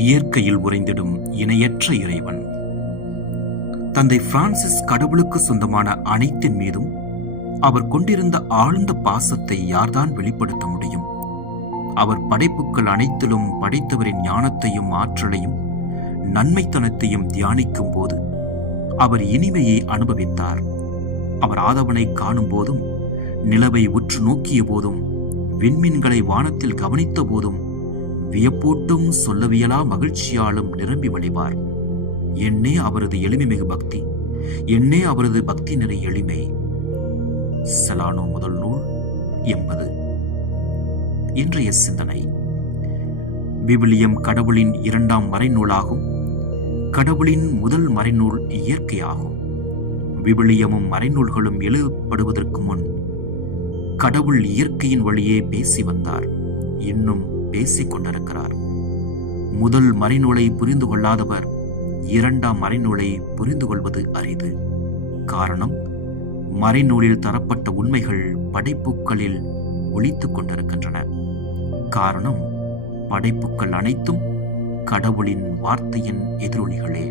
இயற்கையில் உறைந்திடும் இணையற்ற இறைவன். தந்தை பிரான்சிஸ் கடவுளுக்கு சொந்தமான அனைத்தின் மீதும் அவர் கொண்டிருந்த ஆழ்ந்த பாசத்தை யார்தான் வெளிப்படுத்த முடியும்? அவர் படைப்புகள் அனைத்திலும் படைத்தவரின் ஞானத்தையும் ஆற்றலையும் நன்மைத்தனத்தையும் தியானிக்கும் போது அவர் இனிமையை அனுபவித்தார். அவர் ஆதவனை காணும் போதும், நிலவை உற்று நோக்கிய போதும், விண்மீன்களை வானத்தில் கவனித்த போதும் வியப்பூட்டும் சொல்லவியலா மகிழ்ச்சியாலும் நிரம்பி வழிவார். என்னே அவரது எளிமைமிகு பக்தி, என்னே அவரது பக்தி நிறை எளிமை. செலானோ முதல் நூல் 80. இன்றைய சிந்தனை. விவிலியம் கடவுளின் இரண்டாம் மறைநூலாகும். கடவுளின் முதல் மறைநூல் இயற்கையாகும். விவிலியமும் மறைநூல்களும் எழுதப்படுவதற்கு முன் கடவுள் இயற்கையின் வழியே பேசி வந்தார், இன்னும் பேசிக் கொண்டிருக்கிறார். முதல் மறைநூலை புரிந்து கொள்ளாதவர் இரண்டாம் மறைநூலை புரிந்து கொள்வது அரிது. காரணம், மறைநூலில் தரப்பட்ட உண்மைகள் படைப்புகளில் ஒளித்துக் கொண்டிருக்கின்றன. காரணம், படைப்புகள் அனைத்தும் கடவுளின் வார்த்தையின் எதிரொலிகளே.